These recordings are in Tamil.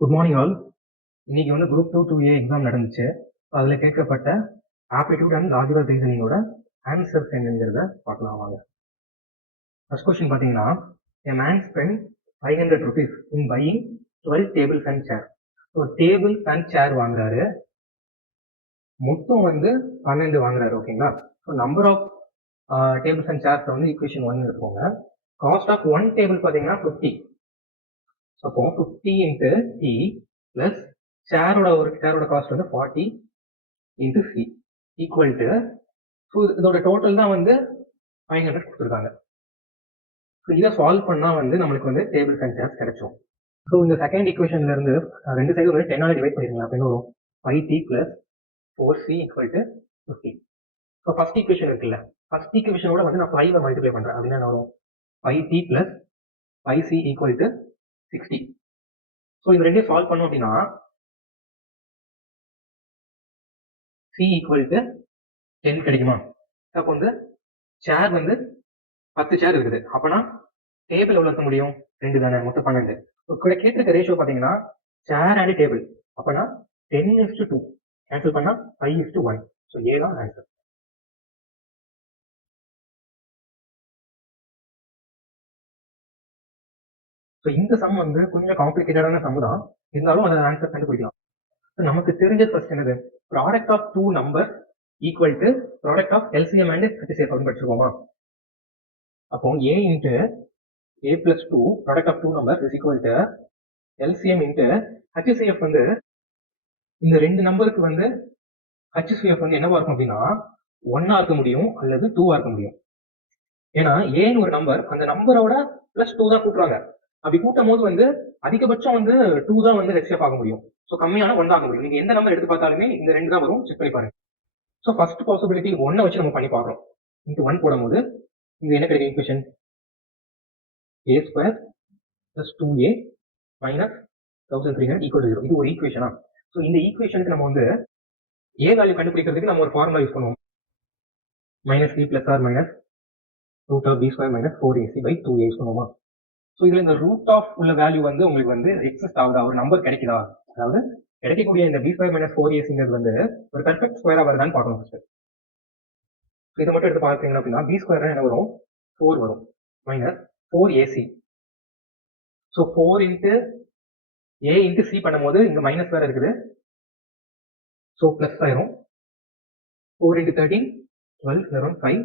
Good morning all. இன்னைக்கு வந்து குரூப் 2 2A எக்ஸாம் நடந்துச்சு. அதில் கேட்கப்பட்ட ஆப்டிடியூட் அண்ட் லாஜிக்கல் ரீசனிங்கோட ஆன்சர்ஸ் என்னங்கிறத பார்க்கலாம் வாங்க. ஃபர்ஸ்ட் கொஸ்டின் பார்த்தீங்கன்னா, a man spent 500 rupees in buying 12 tables and chair. So tables and chair வாங்குறாரு, மொத்தம் வந்து 12 வாங்குறாரு. ஓகேங்களா? So number of tables and chairs வந்து ஈக்குவேஷன் 1 எடுத்துக்கோங்க. காஸ்ட் ஆஃப் ஒன் டேபிள் பார்த்தீங்கன்னா 50. அப்போ 50 இன்ட்டு டி பிளஸ் சேரோட காஸ்ட் வந்து 40 into C equal to, so இதோட டோட்டல் தான் வந்து 500 கொடுத்துருக்காங்க. ஸோ இதை சால்வ் பண்ணால் வந்து நம்மளுக்கு வந்து டேபிள்ஸ் அண்ட் சேர்ஸ் கிடைச்சோம். ஸோ இந்த செகண்ட் ஈக்குவேஷன்ல இருந்து ரெண்டு சைடு வந்து 10 டிவைட் பண்ணிருங்க. அப்படின்னு வரும் 5t plus 4c equal to 50. So first equation இருக்குல்ல, ஃபர்ஸ்ட் ஈக்குவேஷனோட வந்து நான் 5 மல்டிப்ளை பண்றேன். அப்படின்னா என்ன வரும்? 5t plus 5c equal to 60. So இது ரெண்டையும் சால்வ் பண்ணோம் அப்படின்னா c ஈக்குவல் டு 10 கிடைக்குமா? அப்போ வந்து சேர் வந்து 10 சேர் இருக்குது. அப்பனா டேபிள் எவ்வளவு இருக்க முடியும்? 2 தானே, மொத்தம் 12. கூட கேட்டிருக்க ரேஷியோ பாத்தீங்கன்னா சேர் அண்ட் டேபிள். அப்பனா 10:2 கேன்சல் பண்ணா 5:1. ஸோ ஏ தான் ஆன்சர். ஸோ இந்த சம் வந்து கொஞ்சம் காம்ப்ளிகேட்டடான சம் தான், இருந்தாலும் அதை ஆன்சர் கண்டுபிடிக்கலாம். நமக்கு தெரிஞ்சது ஃபர்ஸ்ட் என்னது? Product of two number equal to product of LCM and HCF அப்படின்னு படிச்சிருக்கோமா? அப்போ a into a plus 2 product of two number is equal to LCM into HCF. வந்து இந்த ரெண்டு நம்பருக்கு வந்து ஹெச்சிஎஃப் வந்து என்னவா இருக்கும் அப்படின்னா 1 இருக்க முடியும் அல்லது 2 இருக்க முடியும். ஏன்னா ஏன்னு ஒரு நம்பர், அந்த நம்பரோட பிளஸ் 2 தான் கூட்டுறாங்க. அப்படி கூட்டும் போது வந்து அதிகபட்சம் வந்து 2 தான் வந்து ஹெச்சிஎஃப் ஆக முடியும். ஸோ கம்மியான 1 ஆக முடியும். நீங்க எந்த நம்பர் எடுத்து பார்த்தாலுமே இந்த ரெண்டு தான் வரும், செக் பண்ணி பாருங்க. ஸோ ஃபர்ஸ்ட் பாசிபிலிட்டி 1 வச்சு நம்ம பண்ணி பார்க்கறோம். இன்ட்டு 1 போடும்போது இங்க என்ன கிடைக்கும்? Equation a square plus 2a minus 1300 equal to 0. இது ஒரு ஈக்குவேஷனா? ஸோ இந்த ஈக்குவேஷனுக்கு நம்ம வந்து a வேல்யூ கண்டுபிடிக்கிறதுக்கு நம்ம ஒரு ஃபார்முலா யூஸ் பண்ணுவோம். Minus b plus or minus root of b square minus 4ac by 2a use பண்ணுவோமா? ஸோ இதுல இந்த ரூட் ஆஃப் உள்ள வேல்யூ வந்து உங்களுக்கு வந்து எக்ஸிஸ்ட் ஆகுதா, ஒரு நம்பர் கிடைக்குதா? அதாவது கிடைக்கக்கூடிய இந்த b ஸ்கொயர் மைனஸ் 4ac வந்து ஒரு பெர்ஃபெக்ட் ஸ்கொயரா வருதான்னு பார்க்கணும் ஃபர்ஸ்ட். இதை மட்டும் எடுத்து பார்த்தீங்கன்னா அப்படின்னா b ஸ்கொயர் என்ன வரும்? 4 வரும் minus 4ac. So 4 into a into c பண்ணும்போது இங்க மைனஸ் வேற இருக்குது, ஸோ பிளஸ் ஆயிரும். 4 இன்ட்டு 13 12 11 5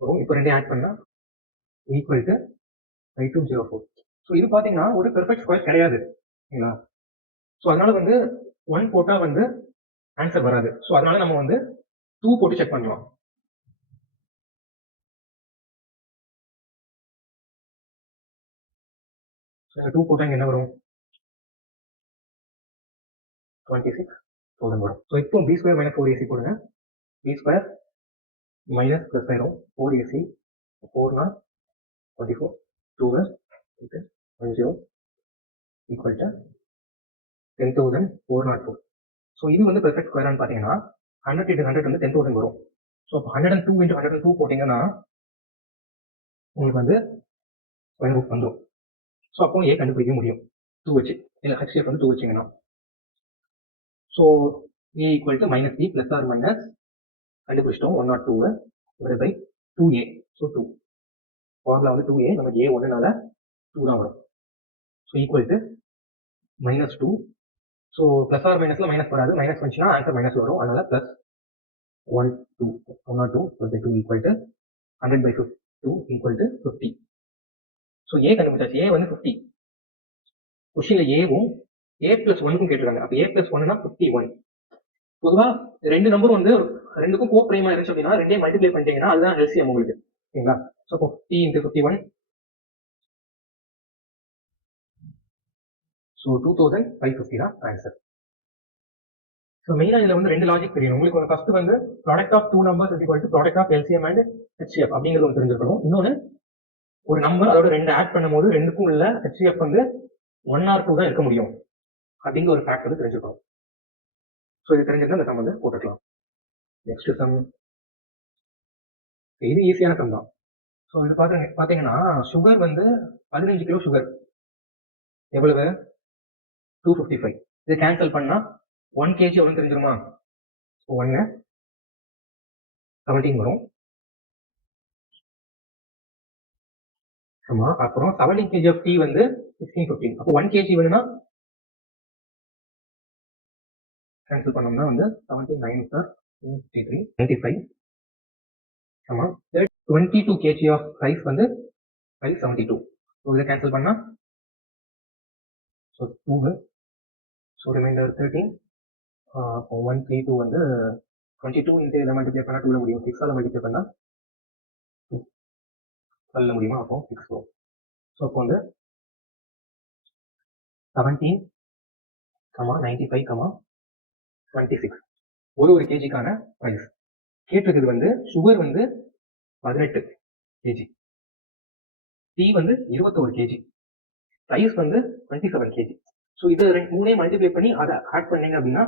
வரும். இப்போ ரெண்டையும் ஆட் பண்ணா ஈக்குவல் டு 5204. ஸோ இது பார்த்தீங்கன்னா ஒரு பெர்ஃபெக்ட் ஸ்கொயர் கிடையாது. சரிங்களா? ஸோ அதனால வந்து 1 போட்டா வந்து ஆன்சர் வராது. ஸோ அதனால நம்ம வந்து 2 போட்டு செக் பண்ணலாம். 2 போட்டா இங்க என்ன வரும்? 26,000 வரும். ஸோ இப்போ b ஸ்கொயர் மைனஸ் 4ac போடுங்க. b ஸ்கொயர் மைனஸ் பிளஸ் ஆயிரும் 4ac 4 24 2 10 ஈக்குவல் டு 10,404. ஸோ இது வந்து பெர்ஃபெக்ட் ஸ்கொயரான்னு பார்த்தீங்கன்னா 100 into 100 வந்து 10,000 வரும். ஸோ 102 into 102 போட்டீங்கன்னா உங்களுக்கு வந்து ஸ்கொயர் ரூட் வந்துடும். ஸோ அப்போ ஏ கண்டுபிடிக்க முடியும் 2 வச்சு, இல்லை ஹெச்சிஎஃப் வந்து 2 வச்சிங்கன்னா. So A equal to minus b plus or minus கண்டுபிடிச்சிட்டோம் 102 பை 2a. ஸோ 2 ஃபார்முலா வந்து 2a, நமக்கு a 1னால 2 தான் வரும். So equal to minus 2. So plus or மைனஸ்ல மைனஸ் வராது, மைனஸ் வந்துச்சுன்னா ஆன்சர் மைனஸ் வரும். அதனால plus 102 by 2 equal to 100 by 2 equal to 50. So A கண்டுபிடிச்சாச்சு. ஏ வந்து 50. கொஸ்டின்ல ஏவும் a பிளஸ் 1க்கும் கேட்டிருக்காங்க. அப்போ a பிளஸ் 1னா 51. பொதுவா ரெண்டு நம்பர் வந்து ரெண்டுக்கும் கோ பிரைமா இருந்துச்சு அப்படின்னா ரெண்டையும் மல்டிப்ளை பண்ணிட்டீங்கன்னா அதுதான் எல்சிஎம் உங்களுக்கு. சரிங்களா? ஸோ 50 into 51, ஸோ 2550 தான் ஆன்சர். ஸோ மெயினாக இதில் வந்து ரெண்டு லாஜிக் தெரியணும் உங்களுக்கு. ஒரு ஃபர்ஸ்ட் வந்து product of two numbers is equal to product of LCM and HCF அப்படிங்கிறது ஒன்று தெரிஞ்சிருக்கணும். இன்னொன்று ஒரு நம்பர் அதோட ரெண்டு ஆட் பண்ணும்போது ரெண்டுக்கும் உள்ள ஹெச்சிஎஃப் வந்து 1 or 2 தான் இருக்க முடியும் அப்படிங்கிற ஒரு ஃபேக்ட் வந்து தெரிஞ்சுக்கணும். ஸோ இது தெரிஞ்சிருந்தா அந்த சம் வந்து போட்டுக்கலாம். நெக்ஸ்ட் சம், இது ஈஸியான சம் தான். ஸோ இது பார்த்தீங்கன்னா சுகர் வந்து 15 கிலோ சுகர் எவ்வளவு? 255. இதை கேன்சல் பண்ணா 1 kg எவ்வளவு தெரிஞ்சிருமா? 1 17 வரும். ஆமா, அப்புறம் 17 kg of tea வந்து 1615. அப்போ 1 kg வேணும்னா கேன்சல் பண்ணோம்னா வந்து 79 சார் 53 95. ஆமா, 22 kg of rice வந்து 572. ஸோ இதை கேன்சல் பண்ணா ஸோ 2, ஸோ ரிமைண்டர் 13. அப்போ 132 வந்து 22 இன்ட்டு இதை மல்டிப்ளை பண்ணா 2ல முடியும். 6ஆல் மல்டிப்ளை பண்ணா 12ல முடியுமா? அப்போ 6 வரும். ஸோ அப்போ வந்து 17, 95, 26 ஒரு கேஜிக்கான ப்ரைஸ் கேட்டிருக்குது. வந்து சுகர் வந்து 18 kg, டீ வந்து 21 kg, ரைஸ் வந்து 27 kg. ஸோ இதை மூணே மல்டிப்ளை பண்ணி அதை ஆட் பண்ணீங்க அப்படின்னா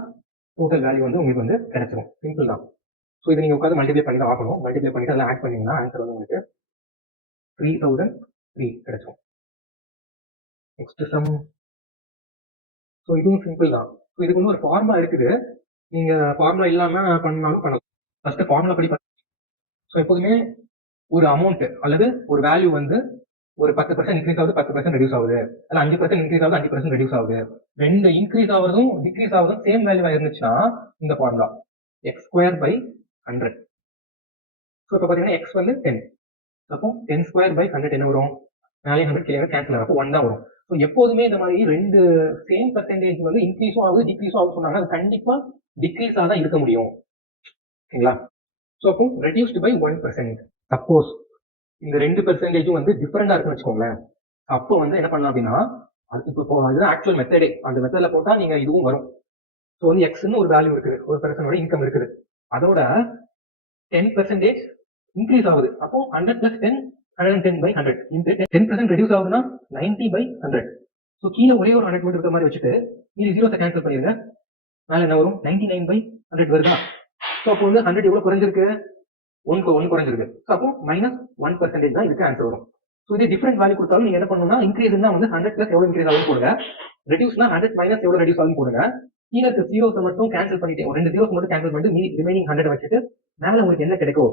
டோட்டல் வேல்யூ வந்து உங்களுக்கு வந்து கிடைச்சிடும். சிம்பிள் தான். ஸோ இதை நீங்கள் உட்காந்து மல்டிப்ளை பண்ணி தான் ஆகணும். மல்டிப்ளை பண்ணிட்டு அதில் ஆட் பண்ணீங்கன்னா ஆன்சர் வந்து உங்களுக்கு 3003 கிடைச்சிடும். Next sum. ஸோ இதுவும் சிம்பிள் தான். ஸோ இதுக்கு வந்து ஒரு ஃபார்முலா இருக்குது. நீங்க ஃபார்முலா இல்லாம பண்ணாலும் பண்ணலாம். ஃபர்ஸ்ட் ஃபார்முலா படி. ஸோ எப்போதுமே ஒரு அமௌண்ட் அல்லது ஒரு வேல்யூ வந்து ஒரு 10% இன்க்ரீஸ் ஆகுது, 10% ரெடியூஸ் ஆகுது, அல்ல 5% இன்க்ரீஸ் ஆகுது, 5% ரெடியூஸ் ஆகுது. ரெண்டு இன்க்ரீஸ் ஆகுறதும் டிக்ரீஸ் ஆகுறதும் சேம் வேல்யூவா இருந்துச்சுன்னா இந்த ஃபார்முலா x²/100. ஸோ இப்போ பார்த்தீங்கன்னா x வந்து 10. அப்போ 10²/100 என்ன வரும்? மேலே 100 கீழே கேன்சல் ஆகும். அப்போ 1 தான் வரும். ஸோ எப்போதுமே இந்த மாதிரி ரெண்டு சேம் பர்சன்டேஜ் வந்து இன்க்ரீஸும் ஆகுது டிக்ரீஸும் ஆகுது சொன்னாங்க, அது கண்டிப்பா டிக்ரீஸாக தான் இருக்க முடியும். ஓகேங்களா? ஸோ அப்போ ரெடியூஸ்டு பை 1%. சப்போஸ் இந்த 2% வந்து டிஃபரெண்டா இருக்குன்னு வச்சுக்கோங்களேன். அப்போ வந்து என்ன பண்ணலாம் அப்படின்னா, அது இப்போ இதுதான் ஆக்சுவல் மெத்தடே. அந்த மெத்தட்ல போட்டா நீங்க இதுவும் வரும். ஸோ வந்து எக்ஸ்ன்னு ஒரு வேல்யூ இருக்குது, ஒரு பர்சனோட இன்கம் இருக்குது, அதோட 10% இன்க்ரீஸ் ஆகுது. அப்போ 100 + 10 110/100 இந்த 10% ரெடியூஸ் ஆகுதுன்னா 90/100. ஸோ கீழே ஒரே ஒரு 100 மட்டும் இருக்கிற மாதிரி வச்சுட்டு இது 0 கேன்சல் பண்ணிருங்க. மேல என்ன வரும்? 99/100 வருதா? ஸோ அப்போ வந்து 100 எவ்வளவு குறைஞ்சிருக்கு? 1 குறைஞ்சிருக்கு. ஸோ அப்போ -1% தான் இதுக்கு ஆன்சர் வரும். ஸோ இதே டிஃபரெண்ட் வேல்யூ கொடுத்தாலும் நீங்க என்ன பண்ணணும்னா, இன்க்ரீஸ்னா வந்து 100 + எவ்வளவு இன்க்ரீஸ் ஆகுதுன்னு போடுங்க, ரெடியூஸ்னா 100 - எவ்வளவு ரெடியூஸ் ஆகுதுன்னு போடுங்க. கீழே இருக்க ஜீரோஸை மட்டும் கேன்சல் பண்ணிட்டு, ஒரு 2 ஜீரோஸ் மட்டும் கேன்சல் பண்ணிட்டு ரிமைனிங் 100 வச்சுட்டு மேல உங்களுக்கு என்ன கிடைக்கும்?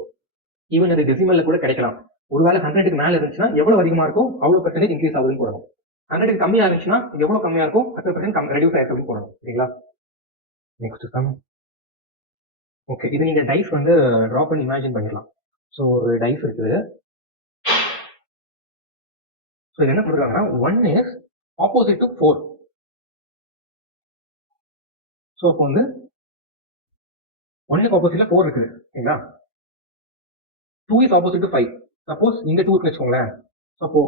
ஈவன் அது டெசிமல்ல கூட கிடைக்கலாம். ஒருவேளை 100க்கு மேல இருந்துச்சுன்னா எவ்வளவு அதிகமா இருக்கும் அவ்வளவு பர்சன்டேஜ் இன்க்ரீஸ் ஆகுதுன்னு போடணும். 100க்கு கம்மியா இருந்துச்சுன்னா எவ்வளவு கம்மியா இருக்கும் 10% ரெடியூஸ் ஆயிருக்கு போடணும். சரிங்களா? Next sum. ஓகே, இது நீங்க டைஸ் வந்து டிரா பண்ணி இமேஜின் பண்ணிடலாம். ஸோ ஒரு டைஸ் இருக்குது. ஸோ இது என்ன கொடுக்குறாங்கன்னா 1 இஸ் ஆப்போசிட் டு 4. ஸோ அப்போ வந்து 1க்கு ஆப்போசிட்ல 4 இருக்குது. சரிங்களா? 2 இஸ் ஆப்போசிட் டு 5. சப்போஸ் இந்த 2 இருக்கு வச்சுக்கோங்களேன். அப்போ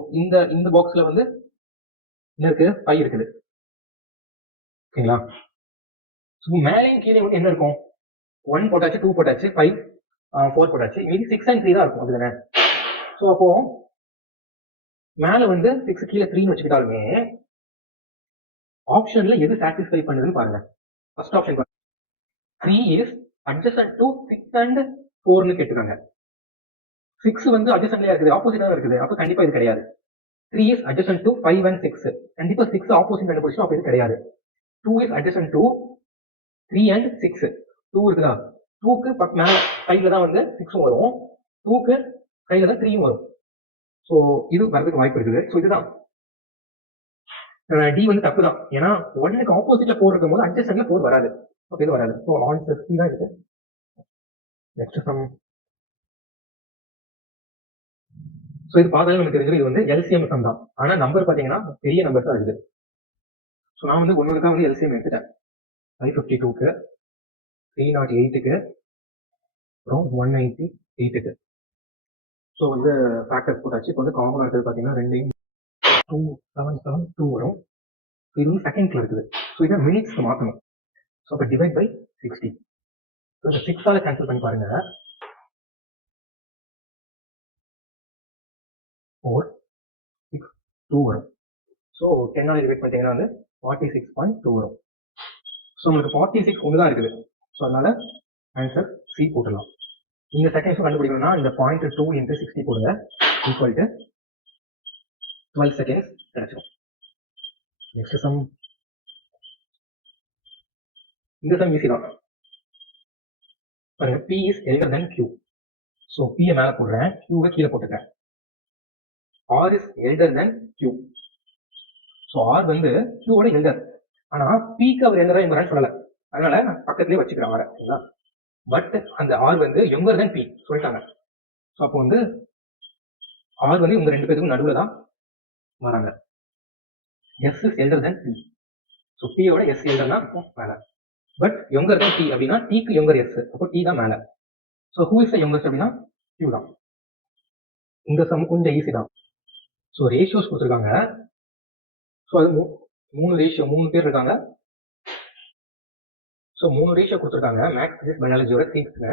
இந்த பாக்ஸ்ல வந்து என்ன இருக்கு? 5 இருக்குது. ஓகேங்களா? ஸோ மேலேயும் கீழே வந்து என்ன இருக்கும்? 1 போட்டாச்சு, 2 போட்டாச்சு, 5 4 போட்டாச்சு, மீதி 6 and 3 தான் இருக்கும். அதுதானே? ஸோ அப்போ மேல வந்து 6 கீழே 3ன்னு வச்சுக்கிட்டாலுமே ஆப்ஷன்ல எது சாட்டிஸ்ஃபை பண்ணுதுன்னு பாருங்க. First option 3 is adjacent to 6 and 4ன்னு கேட்டுருக்காங்க. 6 வந்து அட்ஜசன்ட்லயா இருக்குது, ஆப்போசிட்டா இருக்குது. அப்ப கண்டிப்பா இது கிடையாது. 3 இஸ் அட்ஜசன்ட் டு 5 and 6. கண்டிப்பா 6 ஆப்போசிட் கண்டுபிடிச்சோம், அப்ப இது கிடையாது. 2 இஸ் அட்ஜசன்ட் டு 3 and 6. 2 இருக்குதா? 2க்கு மேல 5ல தான் வந்து 6 வரும், 2க்கு 5ல தான் 3 வரும். ஸோ இது வரதுக்கு வாய்ப்பு இருக்குது. ஸோ இதுதான் டி வந்து தப்பு தான். ஏன்னா 1க்கு ஆப்போசிட்ல 4 இருக்கும் போது அட்ஜசன்ட்ல 4 வராது. ஓகே, இது வராது. ஸோ ஆன்சர் சி தான் இருக்கு. Next sum. ஸோ இது பார்த்தாலே நமக்கு தெரிஞ்சது இது வந்து எல்சிஎம் சம் தான். ஆனா நம்பர் பாத்தீங்கன்னா பெரிய நம்பர் தான் இருக்குது. ஸோ நான் வந்து ஒன்னொருக்கா வந்து எல்சிஎம் எடுத்துட்டேன். 552க்கு, 308க்கு, அப்புறம் 198க்கு. ஸோ வந்து ஃபேக்டர்ஸ் போட்டாச்சு. இப்போ வந்து காமனாக இருக்கிறது பார்த்தீங்கன்னா 27772 வரும். இது வந்து செகண்ட்ஸ்ல இருக்குது. ஸோ இதை மினிட்ஸ்க்கு மாற்றணும். ஸோ இப்போ டிவைட் பை 60. ஸோ இந்த 6ஆல கேன்சல் பண்ணி பாருங்க. 4 6 2 வரும். ஸோ 10ஆல டிவைட் பண்ணிட்டீங்கன்னா வந்து 46.2 வரும். ஸோ உங்களுக்கு 46 ஒன்று தான் இருக்குது. ஸோ அதனால ஆன்சர் சி போட்டுடலாம். இந்த செகண்ட்ஸும் கண்டுபிடிக்கணும்னா இந்த 0.2 into 60 போடுங்க, ஈக்குவல் டு 12 செகண்ட்ஸ் கிடைச்சிடும். Next sum. இந்த சம் ஈஸி தான். பாருங்க, P is elder than Q. So P மேல போடுறேன், Q கீழே போட்டுக்கிறேன். R is elder than Q. So R வந்து Q ஓட எல்டர். ஆனா Pக்கு அவர் எல்டரா என்பதான்னு சொல்லல, அதனால பக்கத்துலயே வச்சுக்கிறேன் வர. பட் அந்த R வந்து younger than P சொல்லிட்டாங்க. ஸோ அப்போ வந்து R வந்து இவங்க ரெண்டு பேருக்கும் நடுவுல தான் வராங்க. S is elder than P. So P ஓட S elderனா மேல. பட் younger than T அப்படின்னா Tக்கு younger S, அப்போ T தான் மேல. So who is the youngest அப்படின்னா Q தான். இந்த சம் கொஞ்சம் ஈஸி தான். ஸோ ரேஷியோஸ் கொடுத்துருக்காங்க. ஸோ அது மூணு ரேஷியோ, 3 பேர் இருக்காங்க. ஸோ 3 ரேஷியோ கொடுத்துருக்காங்க மேக்ஸ் பிசிக்ஸ் பயாலஜியோட சீட்ஸ்ல.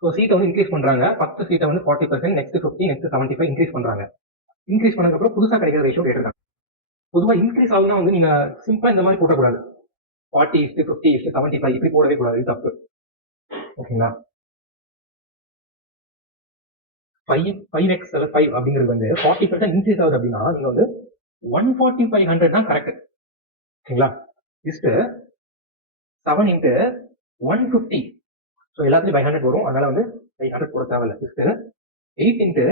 ஸோ சீட்டை வந்து இன்க்ரீஸ் பண்றாங்க. 10 சீட்டை வந்து 40%, நெக்ஸ்ட் 50, நெக்ஸ்ட் 75 இன்க்ரீஸ் பண்றாங்க. இன்க்ரீஸ் பண்ணதுக்கப்புறம் புதுசா கிடைக்கிற ரேஷியோ கேட்டிருக்காங்க. பொதுவாக இன்க்ரீஸ் ஆகுதுன்னா வந்து நீங்க சிம்பிளா இந்த மாதிரி போட்டக்கூடாது. 40:50:75 இப்படி போடவே கூடாது, இது தப்பு. ஓகேங்களா? 5x 5 அப்படிங்கிறது வந்து 40% இன்க்ரீஸ் ஆகுது அப்படின்னா நீங்க வந்து 14500 தான் கரெக்ட். ஓகேங்களா? Just 7 into 150. ஸோ எல்லாத்துலயும் 500 வரும், அதனால வந்து 500 போட தேவையில்லை. Just 8 into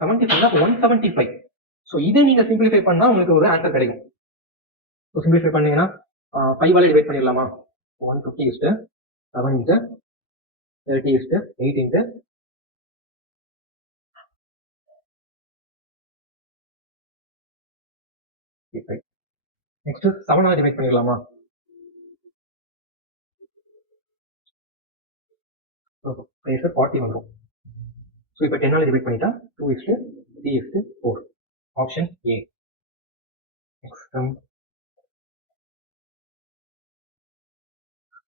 75 175. ஸோ இதை நீங்க சிம்பிளிஃபை பண்ணா உங்களுக்கு ஒரு ஆன்சர் கிடைக்கும். ஸோ சிம்பிளிஃபை பண்ணீங்கன்னா 5 ஆல டிவைட் பண்ணிடலாமா? 150 is 7 into 30 is 8 into next 7 ஆல டிவைட் பண்ணிடலாமா? 40 வந்துடும். ஸோ இப்போ 10 ஆல டிவைட் பண்ணிட்டா 2:3:4. Option A.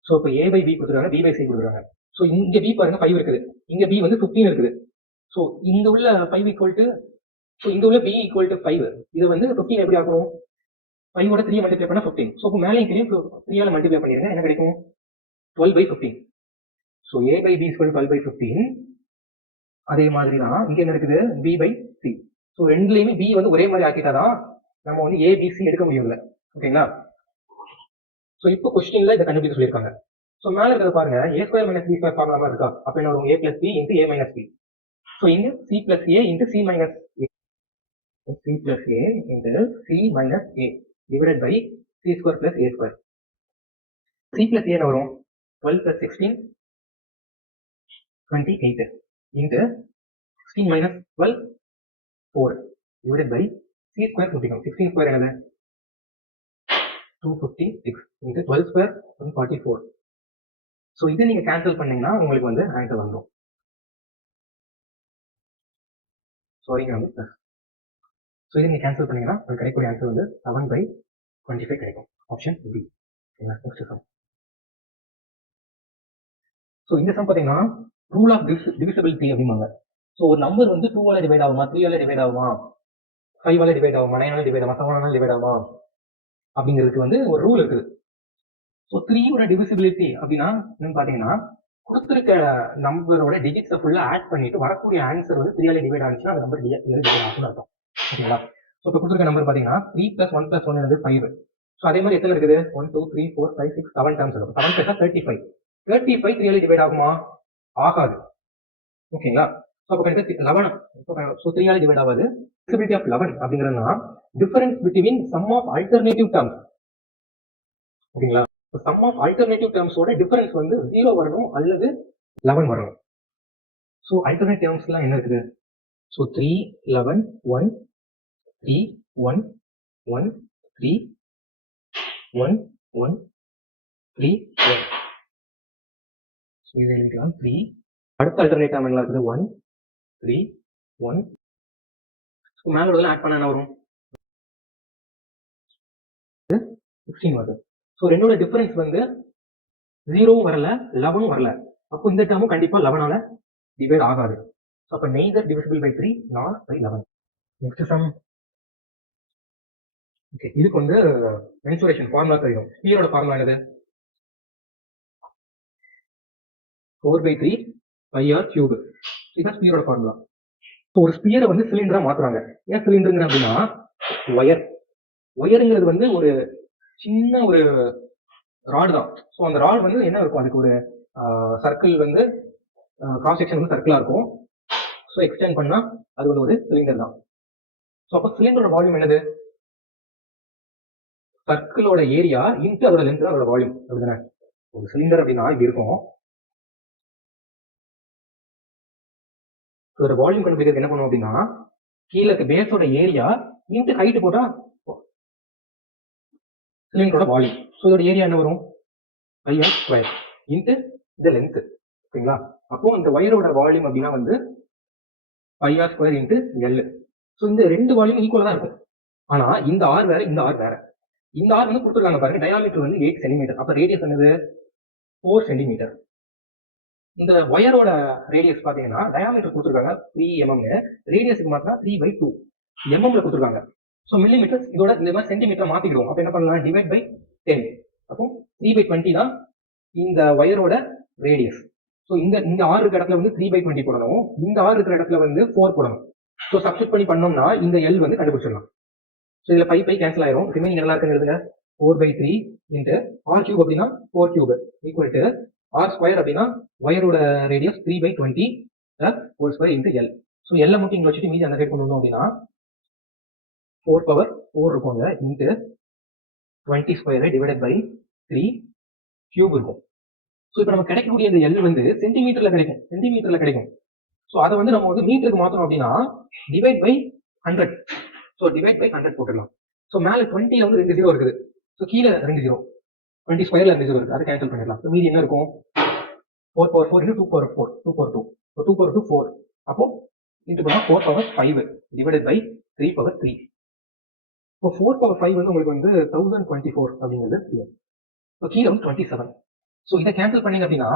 ஸோ இப்போ A by B கொடுத்துருக்காங்க, B by C கொடுத்துருக்காங்க. ஸோ இங்க B பாருங்க 5 இருக்குது, இங்க B வந்து 15 இருக்குது. ஸோ இங்க உள்ள 5 ஈக்குவல் டு, ஸோ இங்க உள்ள B ஈக்குவல் டு 5. இது வந்து 15 எப்படி ஆகும்? 5 ஓட 3 மல்டிப்ளை பண்ணா 15. ஸோ இப்போ மேலே இங்கேயும் 3 ஆல மல்டிப்ளை பண்ணிருங்க, என்ன கிடைக்கும்? 12/15. So A by B equal 12/15. அதே மாதிரி தான் இங்க என்ன இருக்குது? B by C. ஸோ ரெண்டுலையுமே B வந்து ஒரே மாதிரி ஆக்கிட்டாதான் நம்ம வந்து A B C எடுக்க முடியும்ல. ஓகேங்களா? ஸோ இப்போ கொஸ்டின்ல இதை கண்டுபிடிக்க சொல்லியிருக்காங்க. ஸோ மேலே இருக்கிறத பாருங்க, A² - B² ஃபார்முலா இருக்கா? அப்போ என்ன வரும்? A + B into A - B. So இங்க C + A into C - A. C + A into C - A divided by C² + A². C + A என்ன வரும்? 12 + 16 28 into 16 - 12 4 divided by C² கூட்டிக்கணும். 16² என்னது? 256 into 12² 144. ஸோ இதை நீங்க கேன்சல் பண்ணீங்கன்னா உங்களுக்கு வந்து ஆன்சர் வந்துடும். சாரிங்க வந்து ப்ளஸ். ஸோ இதை நீங்க கேன்சல் பண்ணீங்கன்னா உங்களுக்கு கிடைக்கக்கூடிய ஆன்சர் வந்து 7/25 கிடைக்கும். Option B. Next sum. So இந்த சம் பார்த்தீங்கன்னா ரூல் ஆஃப் டிவிசிபிலிட்டி அப்படிம்பாங்க. ஸோ ஒரு நம்பர் வந்து 2 ஆல டிவைட் ஆகுமா, 3 ஆல டிவைட் ஆகுமா, 5 ஆல டிவைட் ஆகுமா, 9 ஆல டிவைட் ஆகுமா, 7 ஆல டிவைட் ஆகுமா அப்படிங்கிறதுக்கு வந்து ஒரு ரூல் இருக்குது. ஸோ 3யோட டிவிசிபிலிட்டி அப்படின்னா என்னன்னு பார்த்தீங்கன்னா, கொடுத்துருக்க நம்பரோட டிஜிட்ஸை ஃபுல்லா ஆட் பண்ணிட்டு வரக்கூடிய ஆன்சர் வந்து 3 ஆல டிவைட் ஆச்சுன்னா அந்த நம்பர் டிவைட் ஆகும்னு அர்த்தம். ஓகேங்களா? ஸோ இப்போ கொடுத்துருக்க நம்பர் பார்த்தீங்கன்னா 3 + 1 + 1 என்னது 5. ஸோ அதே மாதிரி எத்தனை இருக்குது? 1 2 3 4 5 6 7 டேர்ம்ஸ் இருக்கும். 7 + 35. 35 3 ஆல டிவைட் ஆகுமா? ஆகாது. ஓகேங்களா? ஸோ அப்போ கிடைக்கிறது 11. ஸோ 3 ஆல டிவைட் ஆகாது. டிவிசிபிலிட்டி ஆஃப் 11 அப்படிங்கிறதுனா difference between sum of alternative terms. ஓகேங்களா? சம் ஆஃப் ஆல்டர்னேட்டிவ் டேர்ம்ஸோட டிஃபரன்ஸ் வந்து 0 வரணும் அல்லது 11 வரணும். ஸோ ஆல்டர்னேட் டேர்ம்ஸ்லாம் என்ன இருக்குது? ஸோ 3 11 1 3 1 1 3 1 1 3 1. ஸோ இதை எழுதிக்கலாம் 3. அடுத்த ஆல்டர்னேட் டேர்ம் என்ன இருக்குது? 1 3 1. ஸோ மேலே உள்ளதெல்லாம் ஆட் பண்ண என்ன வரும்? 16 வருது. ஸோ ரெண்டோட டிஃபரன்ஸ் வந்து 0 வரல 11 வரல. அப்போ இந்த டேர்மும் கண்டிப்பா 11 ஆல டிவைட் ஆகாது. ஸோ அப்போ நெய்தர் டிவிசிபிள் பை 3 நார் பை 11. Next sum. ஓகே, இதுக்கு வந்து மென்சுரேஷன் ஃபார்முலா தெரியும். ஸ்பியரோட ஃபார்முலா என்னது? 4/3 πr³. இதுதான் ஸ்பியரோட ஃபார்முலா. ஸோ ஒரு ஸ்பியரை வந்து சிலிண்டரா மாத்துறாங்க. ஏன் சிலிண்டருங்கிற அப்படின்னா ஒயருங்கிறது வந்து ஒரு சின்ன ஒரு ராடு தான். ஸோ அந்த ராடு வந்து என்ன இருக்கும், அதுக்கு ஒரு சர்க்கிள் வந்து கிராஸ் செக்ஷன் வந்து சர்க்கிளா இருக்கும். ஸோ எக்ஸ்டெண்ட் பண்ணா அது வந்து ஒரு சிலிண்டர் தான். ஸோ அப்போ சிலிண்டரோட வால்யூம் என்னது, சர்க்கிளோட ஏரியா இன்ட்டு அதோட லென்த் தான் அதோட வால்யூம் அப்படிதானே. ஒரு சிலிண்டர் அப்படின்னா இப்படி இருக்கும். இதோட வால்யூம் கண்டுபிடிக்கிறது என்ன பண்ணுவோம் அப்படின்னா, கீழே பேஸோட ஏரியா இன்ட்டு ஹைட் போட்டா சிலிண்டரோட வால்யூம். ஸோ இதோட ஏரியா என்ன வரும், பைஆர் ஸ்கொயர் இன்ட்டு இந்த லென்த். ஓகேங்களா. அப்போ இந்த ஒயரோட வால்யூம் அப்படின்னா வந்து pi r square into L. So இந்த ரெண்டு வால்யூம் ஈக்குவலா தான் இருக்கும். ஆனா இந்த ஆர் வேற, இந்த ஆர் வேற. இந்த ஆர் வந்து கொடுத்துருக்காங்க பாருங்க, டயாமீட்டர் வந்து 8 சென்டிமீட்டர். அப்ப ரேடியஸ் என்னது 4 சென்டிமீட்டர். இந்த ஒயரோட ரேடியஸ் பாத்தீங்கன்னா டயாமீட்டர் கொடுத்துருக்காங்க 3 mm, ரேடியஸுக்கு மாத்தினா 3/2 mm கொடுத்துருக்காங்க. ஸோ மில்லிமீட்டர் இதோட இந்த மாதிரி சென்டிமீட்டர் மாத்திக்கிடுவோம். அப்ப என்ன பண்ணலாம், டிவைட் பை 10. அப்போ 3/20 தான் இந்த ஒயரோட ரேடியஸ். ஸோ இந்த ஆர் இருக்கிற இடத்துல வந்து 3/20 போடணும், இந்த ஆர் இருக்கிற இடத்துல வந்து 4 போடணும். ஸோ சப்ஸ்டிட் பண்ணி பண்ணோம்னா இந்த எல் வந்து கண்டுபிடிச்சிடலாம். ஸோ இதுல பை கேன்சல் ஆயிரும். ரிமைனிங் நல்லா இருக்குன்னு எழுதுங்க. 4/3 இன்ட்டு ஆர் கியூப் அப்படின்னா 4 cube equal to r square அப்படின்னா ஒயரோட radius 3/20 whole square into L. So எல்லை மட்டும் இங்கே வச்சுட்டு மீதி அந்த சைட் கொண்டு வந்தோம் அப்படின்னா 4/4 இருக்குங்க into 20 square divided by 3 cube இருக்கும். ஸோ இப்போ நம்ம கிடைக்கக்கூடிய இந்த எல் வந்து சென்டிமீட்டர்ல கிடைக்கும். ஸோ அதை வந்து நம்ம வந்து மீட்டருக்கு மாற்றணும் அப்படின்னா divide by 100. So divide by 100 போட்டுடலாம். ஸோ மேலே 20ல வந்து 2 0 இருக்குது. ஸோ கீழே 2 0, 20 ஸ்கொயர்ல 2 0 இருக்குது, அதை கேன்சல் பண்ணிடலாம். ஸோ மீதி என்ன இருக்கும், 4/4 into 2/4, 2/2. ஸோ 2/2 4. அப்போ இன்ட்டு பண்ணா 4/5 டிவைடட் பை 3/3. இப்போ 4/5 வந்து உங்களுக்கு வந்து 1024 அப்படிங்கிறது. ஸோ கீழே வந்து 27. ஸோ இதை கேன்சல் பண்ணீங்க அப்படின்னா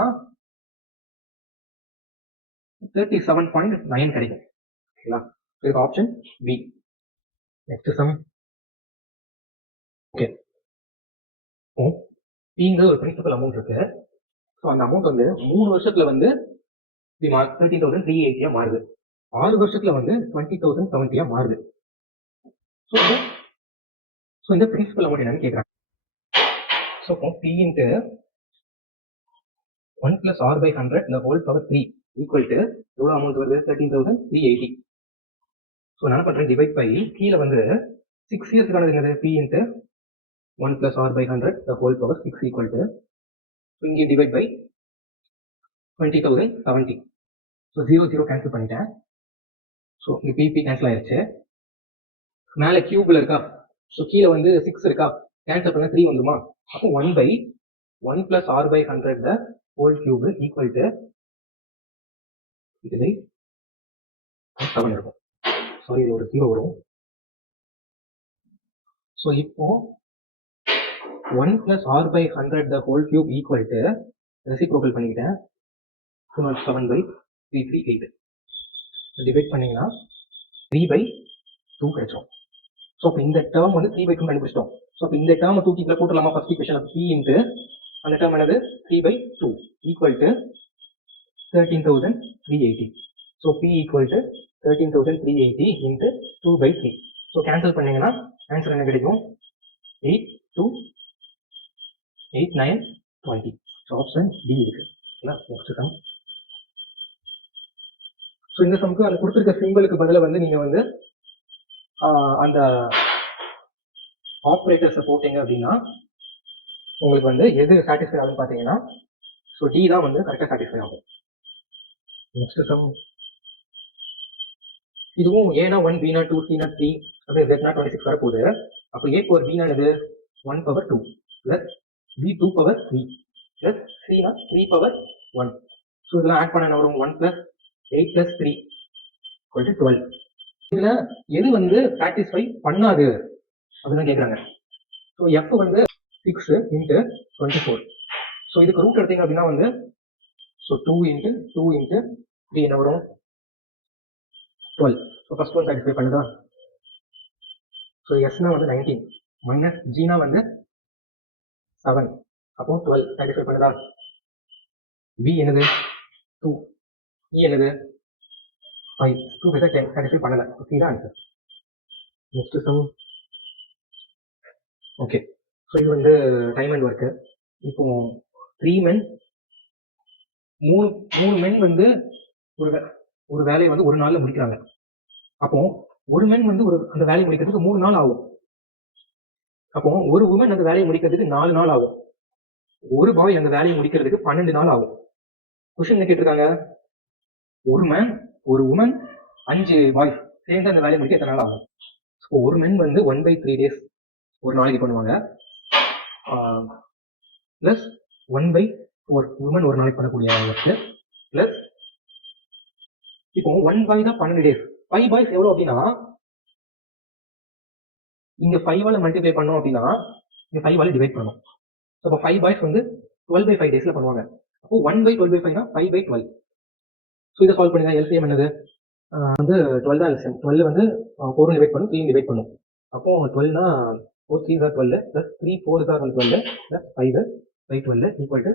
37.9 கிடைக்கும். ஓகேங்களா. இதுக்கு option B. Next sum. Okay, இங்க ஒரு பிரின்சிபல் அமௌண்ட் இருக்கு. ஸோ அந்த அமௌண்ட் வந்து 3 வருஷத்துல வந்து 13,380 மாறுது. 6 வருஷத்துல வந்து 20,070 மாறுது. ஸோ இந்த பிரின்சிபல் அமௌண்ட் என்னன்னு கேட்குறாங்க. So P into 1 + r/100 the whole power 3 equal to எவ்வளோ அமௌண்ட் வருது, 13,380. ஸோ நான் பண்றேன், டிவைட் பை கீழே வந்து 6 இயர்ஸ்க்கானது என்னது, P into 1 + r/100 the whole power 6 equal to, இங்கே டிவைட் பை 20,070. ஸோ 0 0 கேன்சல் பண்ணிட்டேன். ஸோ இங்கே பிபி கேன்சல் ஆயிடுச்சு. மேலே கியூப்ல இருக்கா, ஸோ கீழே வந்து 6 இருக்கா, கேன்சல் பண்ண 3 வந்துமா. அப்போ 1/1 + r/100 the whole cube equal to இது 7 இருக்கும். சாரி, இது ஒரு 0 வரும். ஸோ இப்போ 1 + r/100 the whole cube equal to reciprocal பண்ணிக்கிட்டேன் 207/338. டிவைட் பண்ணீங்கன்னா 3/2 கிடைச்சோம். ஸோ இப்போ இந்த டேர்ம் வந்து 3/2 கண்டுபிடிச்சிட்டோம். ஸோ இப்போ இந்த டேர்ம் தூக்கிக்குள்ள போட்டுடலாமா, ஃபர்ஸ்ட் ஈக்குவேஷன் பி இன்ட்டு அந்த டேர்ம் என்னது 3/2 equal to 13,380. So P equal to 13,380 into 2/3. So cancel பண்ணீங்கன்னா ஆன்சர் என்ன கிடைக்கும், 8 2 8 9 20. ஸோ ஆப்ஷன் டி இருக்கு. Next sum. ஸோ இந்த சம்க்கு அது கொடுத்துருக்க சிம்பிளுக்கு பதிலாக வந்து நீங்க வந்து அந்த ஆப்ரேட்டர்ஸை போட்டீங்க அப்படின்னா உங்களுக்கு வந்து எது சாட்டிஸ்ஃபை ஆகும்னு பார்த்தீங்கன்னா ஸோ டி தான் வந்து கரெக்டாக சாட்டிஸ்ஃபை ஆகும். Next sum. இதுவும் ஏனா 1 B0 2 C0 3 அப்படி Z0 26 வரப்போகுது. அப்போ A பவர் B0 இது 1/2 plus B2/3 plus C0 3/1. So இதெல்லாம் ஆட் பண்ண என்ன வரும், 1 + 8 + 3 = 12. இதுல எது வந்து சாட்டிஸ்ஃபை பண்ணாது அப்படின்னு கேட்குறாங்க. ஸோ எஃப் வந்து 6 × 24. ஸோ இதுக்கு ரூட் எடுத்தீங்க அப்படின்னா வந்து ஸோ 2 × 2 × 3 என்ன வரும், 12. ஸோ ஃபர்ஸ்ட் ஒன் சாட்டிஸ்ஃபை பண்ணுதா. ஸோ எஸ்னா வந்து 19 மைனஸ் ஜினா வந்து 7, அப்போ 12 சாட்டிஸ்ஃபை பண்ணுதா. பி என்னது 2, இ என்னது 5, 2 + 10 சாட்டிஸ்ஃபை பண்ணல. சி தான் answer. Next sum. Okay, so இது வந்து டைம் அண்ட் ஒர்க்கு. இப்போ 3 men, மூணு மென் வந்து ஒரு வேலையை வந்து ஒரு நாள்ல முடிக்கிறாங்க. அப்போ ஒரு மென் வந்து அந்த வேலையை முடிக்கிறதுக்கு 3 நாள் ஆகும். அப்போ ஒரு உமன் அந்த வேலையை முடிக்கிறதுக்கு 4 நாள் ஆகும். ஒரு பாய் அந்த வேலையை முடிக்கிறதுக்கு 12 நாள் ஆகும். கொஸ்டின் என்ன கேட்டிருக்காங்க? ஒரு மேன், ஒரு உமன், 5 பாய் சேர்ந்து அந்த வேலையை முடிக்க எத்தனை நாள் ஆகும்? ஒரு மென் வந்து 1/3 days ஒரு நாளைக்கு பண்ணுவாங்க. பிளஸ் 1/4 உமன் ஒரு நாளைக்கு பண்ணக்கூடிய ஒர்க்கு பிளஸ் இப்போ 1 பாய் தான் 12 days. 5 பாய்ஸ் எவ்வளவு அப்படின்னா இங்க 5 மல்டிப்ளை பண்ணோம் அப்படின்னா இங்க 5 டிவைட் பண்ணணும். அப்போ 5 பாய்ஸ் வந்து 12/5 daysல பண்ணுவாங்க. அப்போ 1/12/5 தான் 5/12. ஸோ இதை சால்வ் பண்ணுங்க. எல்சிஎம் என்னது? வந்து 12 தான் எல்சிஎம். 12 வந்து 4 டிவைட் பண்ணும், 3 டிவைட் பண்ணும். அப்போ 12னா 4 3 தான் 12 பிளஸ் 3 4 தான் 12 பிளஸ் 5/12 ஈக்குவல் டு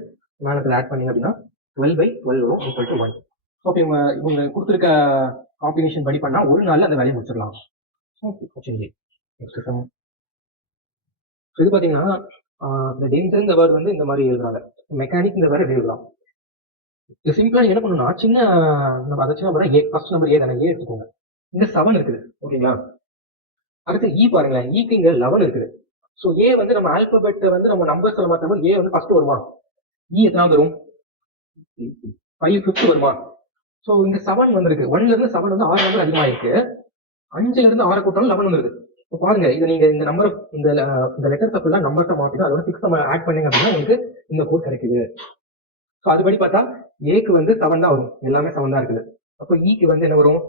மேலத்தில் ஆட் பண்ணீங்க அப்படின்னா 12/12 வரும் ஈக்குவல் டு 1. ஸோ அப்போ இவங்க கொடுத்துருக்க காம்பினேஷன் படி பண்ணால் ஒரு நாளில் அந்த வேலையை முடிச்சிடலாம். Next sum. ஸோ இது பார்த்தீங்கன்னா இந்த டேஞ்சர் இந்த வேர்டு வந்து இந்த மாதிரி எழுதுறாங்க. மெக்கானிக் இந்த வேர்டு எழுதலாம். இது சிம்பிளா என்ன பண்ணணும்னா சின்ன நம்ம அதை சின்ன நம்பர் ஏ, ஃபர்ஸ்ட் நம்பர் ஏ தானே, ஏ எடுத்துக்கோங்க. இங்க 7 இருக்குது, ஓகேங்களா? அடுத்து இ பாருங்களேன், ஈக்கு இங்க 11 இருக்குது. ஸோ ஏ வந்து நம்ம ஆல்பபெட் வந்து நம்ம நம்பர்ஸ்ல மாத்தோம், ஏ வந்து ஃபர்ஸ்ட் வருமா? இ எத்தனாவது வரும்? 5 வருமா? ஸோ இங்க 7 வந்திருக்கு. 1ல இருந்து 7 வந்து 6 நம்பர் அதிகமா இருக்கு. 5ல இருந்து 6 கூட்டாலும் 11 வந்துருக்கு. இப்போ பாருங்க, இது நீங்க இந்த நம்பர் இந்த லெட்டர்ஸ் ஃபுல்லா நம்பர்ஸை மாத்திட்டு அதோட 6 நம்ம ஆட் பண்ணீங்க அப்படின்னா உங்களுக்கு இந்த கோட் கிடைக்குது. ஸோ அதுபடி பார்த்தா ஏக்கு வந்து 7 தான் வரும், எல்லாமே 7 தான் இருக்குது. அப்போ ஈக்கு வந்து என்ன வரும்?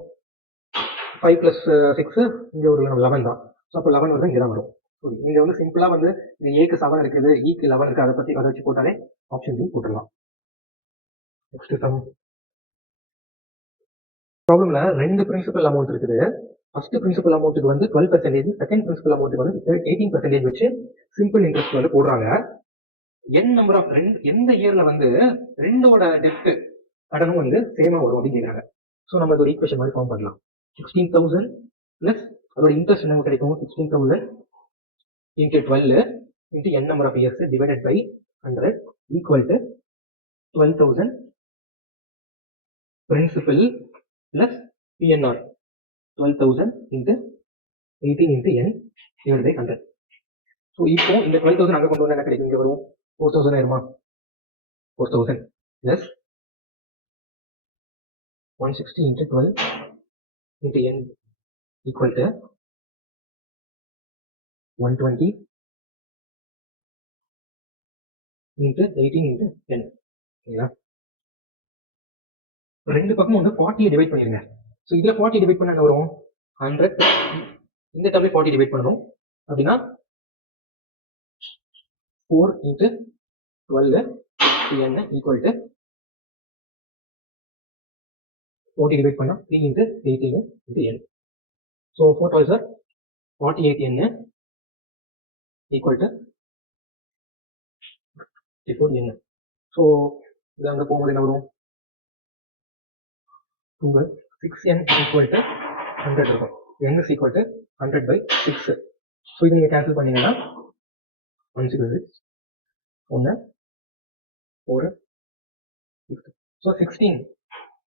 5 + 6 இங்க ஒரு 11 தான். ஸோ அப்போ 11 வந்து இங்கே தான் வரும். நீங்க வந்து சிம்பிளா வந்து இந்த ஏக்கு 7 இருக்குது, ஈக்கு 11 இருக்கு, அதை வச்சு போட்டாலே ஆப்ஷன் பி போட்டுடலாம். Next sum. ப்ராப்ளம்ல 2 பிரின்சிபல் அமௌண்ட் இருக்குது. ஃபர்ஸ்ட் பிரின்சிபல் அமௌண்ட்டுக்கு வந்து 12%, செகண்ட் பிரின்சிபல் அமௌண்ட்டுக்கு வந்து 18% வச்சு சிம்பிள் இன்ட்ரெஸ்ட் வந்து போடுறாங்க. நம்பர் ஆஃப் எந்த இயர்ல வந்து ரெண்டோட டெப்ட் கடனும் வந்து சேமா வரும் அப்படின்னு கேட்குறாங்க. ஸோ நம்ம ஒரு ஈக்குவேஷன் மாதிரி ஃபார்ம் பண்ணலாம். 16,000 பிளஸ் அதோட இன்ட்ரெஸ்ட் என்ன கிடைக்கும்? 16,000 into 12 into n number of years divided by 100 equal to 12,000 principal plus PNR. 12,000 into 18 into n divided by 100. So இப்போ இந்த 12,000 அங்கே கொண்டு வந்து என்ன கிடைக்கும்? இங்கே வரும் 4,000 ஆயிருமா? 4,000 plus 160 into 12 into n equal to 120 into 18 into 10. ஓகேங்களா? ரெண்டு பக்கம் வந்து 40 டிவைட் பண்ணிருங்க. ஸோ இதுல 40 டிவைட் பண்ண என்ன வரும்? 100. இந்த டேர்ம்ல 40 டிவைட் பண்ணணும் அப்படின்னா 4 into 12 n equal to 40 divide பண்ணா 3 into 18 into n. So 4 12 sir 48 n equal to 54 n. So இது அங்கே போகும்போது என்ன வரும்? 6n equal to 100 இருக்கும். n is equal to 100/6. So இது நீங்க கேன்சல் பண்ணீங்கன்னா 166 1 4 6. ஸோ 16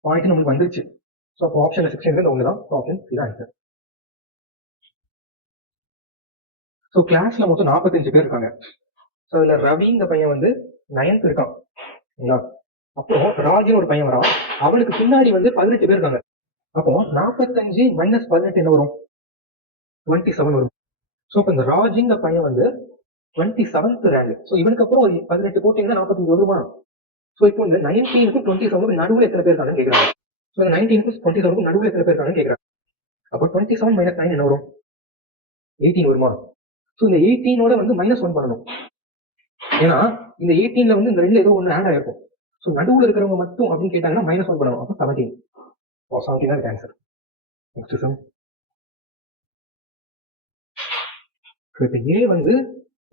பாயிண்ட் நம்மளுக்கு வந்துருச்சு. ஸோ அப்போ ஆப்ஷன் 16 ஒன்று தான். ஆப்ஷன் இதுதான் ஆன்சர். ஸோ கிளாஸ்ல மொத்தம் 45 பேர் இருக்காங்க. ஸோ அதுல ரவிங்க பையன் வந்து 9th இருக்கான். அப்போ ராஜின்னு ஒரு பையன் வரான், அவனுக்கு பின்னாடி வந்து 18 பேர் இருக்காங்க. அப்போ 45 - 18 என்ன வரும்? 27 வரும். ஸோ இப்போ இந்த ராஜிங்க பையன் வந்து 27th ரேங்க். ஸோ இவனுக்கு அப்புறம் 18 போட்டீங்கன்னா 45 வருமா? ஸோ இப்போ இந்த 19க்கும் 27க்கும் நடுவில் எத்தனை பேர் இருக்காங்கன்னு கேட்குறாங்க. ஸோ இந்த 19க்கும் 27க்கும் நடுவில் எத்தனை பேர் இருக்காங்கன்னு கேட்குறாங்க. அப்போ 27 - 9 என்ன வரும்? 18 வருமா? ஸோ இந்த 18ஓட வந்து -1 பண்ணணும். ஏன்னா இந்த 18ல வந்து இந்த 2 ஏதோ ஒன்று ஆட் ஆயிருக்கும். ஸோ நடுவில் இருக்கிறவங்க மட்டும் அப்படின்னு கேட்டாங்கன்னா -1 பண்ணணும். அப்போ 17. 17 தான் ஆன்சர். Next sum. இப்போ ஏ வந்து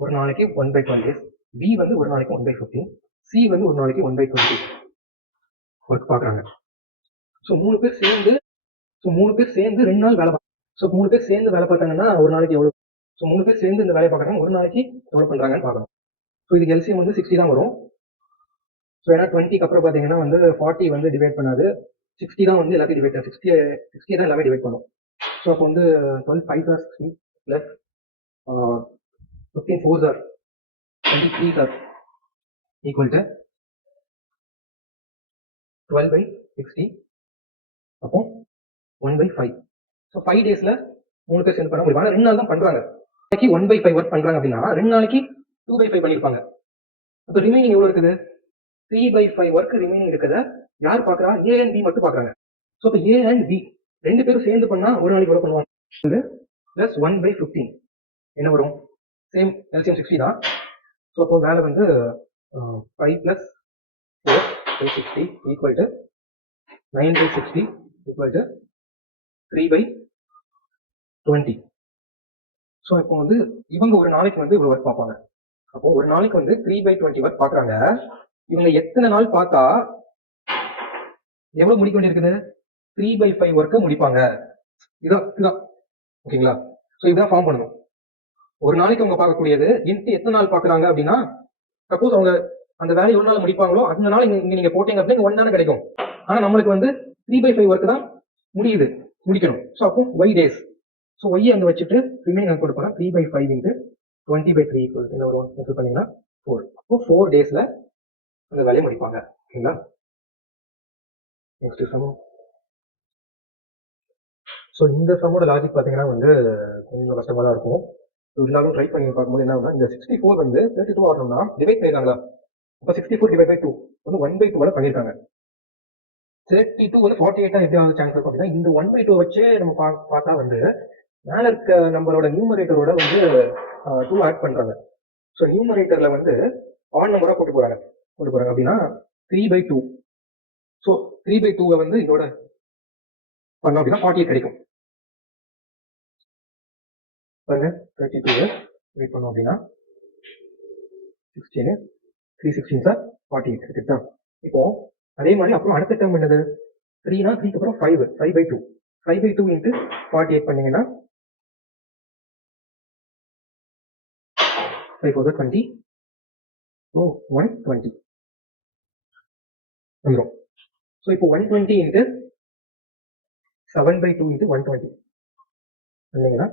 ஒரு நாளைக்கு 1/12 days, பி வந்து ஒரு நாளைக்கு 1/15, சி வந்து ஒரு நாளைக்கு 1/20 ஒர்க் பார்க்குறாங்க. ஸோ 3 பேர் சேர்ந்து 2 நாள் வேலை பார்க்க. ஸோ 3 பேர் சேர்ந்து வேலை பார்த்தாங்கன்னா ஒரு நாளைக்கு எவ்வளோ? ஸோ 3 பேர் சேர்ந்து இந்த வேலையை பார்க்குறாங்க, ஒரு நாளைக்கு எவ்வளோ பண்ணுறாங்கன்னு பார்க்கணும். ஸோ இதுக்கு எல்சிஎம் வந்து 60 தான் வரும். ஸோ ஏன்னா 20க்கு அப்புறம் பார்த்தீங்கன்னா வந்து 40 வந்து டிவைட் பண்ணாது, 60 தான் வந்து எல்லாத்தையும் டிவைட் பண்ணும். 60 தான் எல்லாமே டிவைட் பண்ணும். ஸோ அப்போ வந்து 12 5 R 60 plus 15 4 R 23 R equal to 12/60. அப்போ 1/5. ஸோ 5 டேஸ்ல 3 பேர் சேர்ந்து பண்ண முடியும். ஆனால் 2 நாள் தான் பண்றாங்க. நாளைக்கு 1/5 ஒர்க் பண்றாங்க அப்படின்னா 2 நாளைக்கு 2/5 பண்ணிருப்பாங்க. அப்போ ரிமைனிங் எவ்வளவு இருக்குது? 3/5 ஒர்க் ரிமைனிங் இருக்குத யார் பாக்குறா? ஏ அண்ட் பி மட்டும் பாக்குறாங்க. ஸோ இப்போ ஏ அண்ட் பி 2 பேரும் சேர்ந்து பண்ணா ஒரு நாளைக்கு எவ்வளவு பண்ணுவாங்க? பிளஸ் 1/15 என்ன வரும்? சேம் எல்சிஎம் 60 தான். ஸோ அப்போ மேலே வந்து 5 + 4/60 equal to 9/60 equal to 3/20. So இப்போ வந்து இவங்க ஒரு நாளைக்கு வந்து இவ்வளவு ஒர்க் பார்ப்பாங்க. அப்போ ஒரு நாளைக்கு வந்து 3/20 ஒர்க் பார்க்குறாங்க. இவங்க எத்தனை நாள் பார்த்தா எவ்வளவு முடிக்க வேண்டியிருக்குது? 3/5 ஒர்க்கை முடிப்பாங்க. இதுதான் ஓகேங்களா? ஸோ இதுதான் ஃபார்ம் பண்ணணும். ஒரு நாளைக்கு அவங்க பார்க்கக்கூடியது இன்ட்டு எத்தனை நாள் பார்க்குறாங்க அப்படின்னா, சப்போஸ் அவங்க அந்த வேலையை ஒரு நாள் முடிப்பாங்களோ அந்த நாள் இங்க நீங்க போட்டீங்க அப்படின்னா 1 தானே கிடைக்கும். ஆனா நம்மளுக்கு வந்து 3/5 ஒர்க் தான் முடிக்கணும். ஸோ அப்போ y டேஸ். ஸோ y அங்க வச்சுட்டு ரிமைனிங் அங்க கொடுப்போம். 3/5 இன்ட்டு 20/3 என்ன வரும்? பண்ணீங்கன்னா 4. அப்போ 4 டேஸ்ல அந்த வேலையை முடிப்பாங்க. ஓகேங்களா? Next sum. ஸோ இந்த சம்மோட லாஜிக் பார்த்தீங்கன்னா வந்து கொஞ்சம் கஷ்டமா தான் இருக்கும். இருந்தாலும் ட்ரை பண்ணி பார்க்கும்போது என்ன ஆகும்னா, இந்த 64 வந்து 32 ஆகணும்னா டிவைட் பண்ணிருக்காங்களா? அப்போ 64 டிவைட் பை 2 வந்து 1/2 பண்ணியிருக்காங்க. 32 வந்து 48 எப்படி ஆகுது சான்ஸ் இருக்கும் அப்படின்னா, இந்த 1/2 வச்சே நம்ம பார்த்தா வந்து மேல இருக்க நம்பரோட நியூமரேட்டரோட வந்து 2 ஆட் பண்றாங்க. ஸோ நியூமரேட்டர்ல வந்து ஆட் நம்பரா கொண்டு போறாங்க அப்படின்னா 3/2. ஸோ 3/2 வந்து இதோட பண்ணோம் அப்படின்னா 48 கிடைக்கும். பாருங்க 32 வெயிட் பண்ணோம் அப்படின்னா 16 316 சார் 48 கரெக்டா? இப்போ அதே மாதிரி அப்புறம் அடுத்த டேர்ம் என்னது? 3னா 3க்கு அப்புறம் 5/2 5/2 இன்ட்டு 48 பண்ணீங்கன்னா 5 4 20. ஸோ 120 வந்துடும். ஸோ இப்போ 120 இன்ட்டு 7/2 இன்ட்டு 120 பண்ணீங்கன்னா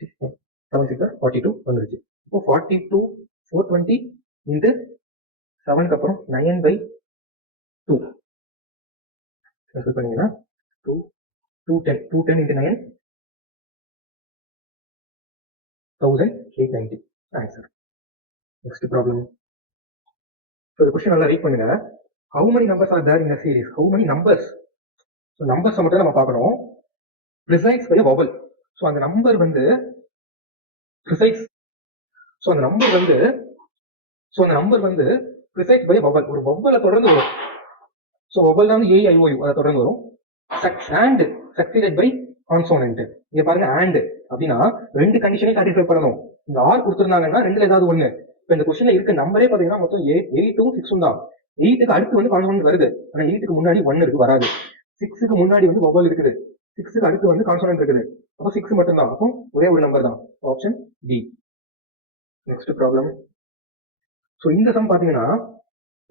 7 6 42 வந்துருச்சு. இப்போ 42 420 இன்ட்டு 7க்கு அப்புறம் 9/2 பண்ணீங்கன்னா 210 into 9 1890 answer. Next problem. So இந்த கொஸ்டின் நல்லா ரீட் பண்ணுங்க. How many numbers are there in a series? How many numbers? So numbers மட்டும் நம்ம பார்க்கணும். Preceded by vowel. ஸோ அந்த நம்பர் வந்து ப்ரிசைஸ். ஸோ அந்த நம்பர் வந்து ப்ரிசைஸ் பை வவல். ஒரு வவலை தொடர்ந்து வரும். ஸோ வவல் தான் AIOU அதை தொடர்ந்து வரும். And succeeded by consonant. இங்க பாருங்க அண்ட் அப்படின்னா 2 கண்டிஷனையும் சாட்டிஸ்ஃபை பண்ணணும். இந்த ஆர் கொடுத்துருந்தாங்கன்னா 2ல ஏதாவது ஒண்ணு. இப்போ இந்த கொஸ்டின்ல இருக்க நம்பரே பாத்தீங்கன்னா மொத்தம் 8ம் 6ம் தான். 8க்கு அடுத்து வந்து கான்சோனன்ட் வருது. ஆனா 8க்கு முன்னாடி 1 இருக்கு வராது. 6க்கு முன்னாடி வந்து வவல் இருக்குது. 6க்கு அடுத்து வந்து கான்சோனன்ட் இருக்குது. அப்போ 6 மட்டும் தான். அப்போ ஒரே ஒரு நம்பர் தான். Option D. Next problem. So இந்த சம் பாத்தீங்கன்னா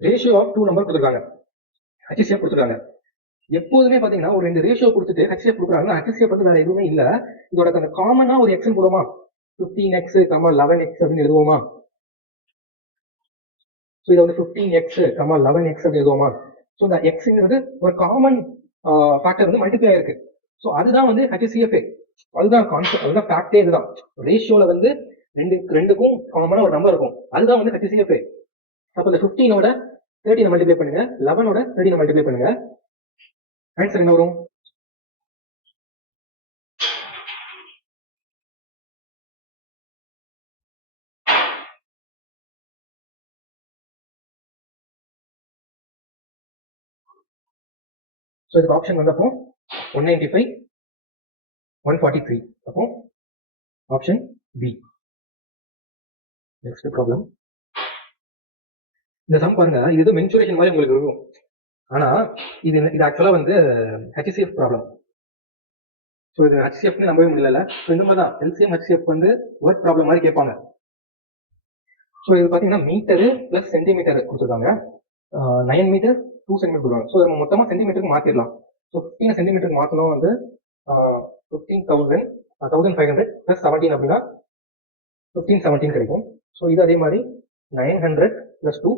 ரேஷியோ ஆஃப் 2 நம்பர் கொடுத்துருக்காங்க. HCF கொடுத்துருக்காங்க. எப்போதுமே பாத்தீங்கன்னா ஒரு 2 ரேஷியோ கொடுத்துட்டு HCF கொடுக்குறாங்க. HCF வந்து வேற எதுவுமே இல்ல. இதோட அந்த காமனா ஒரு எக்ஸ் போடுவோமா? 15x, 11x அப்படின்னு எழுதுவோமா? ஸோ இதை வந்து 15x, 11x அப்படின்னு எழுதுவோமா? ஸோ இந்த எக்ஸ்ங்கிறது ஒரு காமன் ஃபேக்டர் வந்து மல்டிப்ளை ஆயிருக்கு. ஸோ அதுதான் வந்து HCF. அதுதான் கான்செப்ட், அதுதான் ஃபேக்டே. இதுதான் ரேஷியோல வந்து ரெண்டுக்கும் காமனா ஒரு நம்பர் இருக்கும். அதுதான் வந்து HCF. அப்போ இந்த 15ஓட 13 மல்டிப்ளை பண்ணுங்க, 11ஓட 13 மல்டிப்ளை பண்ணுங்க. ஆன்சர் என்ன வரும்? ஸோ இதுக்கு ஆப்ஷன் வந்து அப்போ 195 143. அப்போ ஆப்ஷன் பி. Next problem. இந்த சம் பாருங்க, இது மென்சுரேஷன் மாதிரி உங்களுக்கு இருக்கும். ஆனா இது ஆக்சுவலா வந்து HCF ப்ராப்ளம். ஸோ இது HCFன்னு நம்பவே முடியல. ஸோ இந்த மாதிரி தான் LCM HCF வந்து ஒர்க் ப்ராப்ளம் மாதிரி கேட்பாங்க. ஸோ இது பார்த்தீங்கன்னா மீட்டரு ப்ளஸ் சென்டிமீட்டர் கொடுத்துருக்காங்க. 9 மீட்டர் 2 சென்டிமீட்டர் கொடுக்குறாங்க. ஸோ நம்ம மொத்தமாக சென்டிமீட்டருக்கு மாற்றிடலாம். ஸோ 15 சென்டிமீட்டருக்கு மாற்றணும் வந்து 15,000 1500 ப்ளஸ் 17 அப்படின்னா 1517 கிடைக்கும். ஸோ இது அதே மாதிரி 900 ப்ளஸ் 2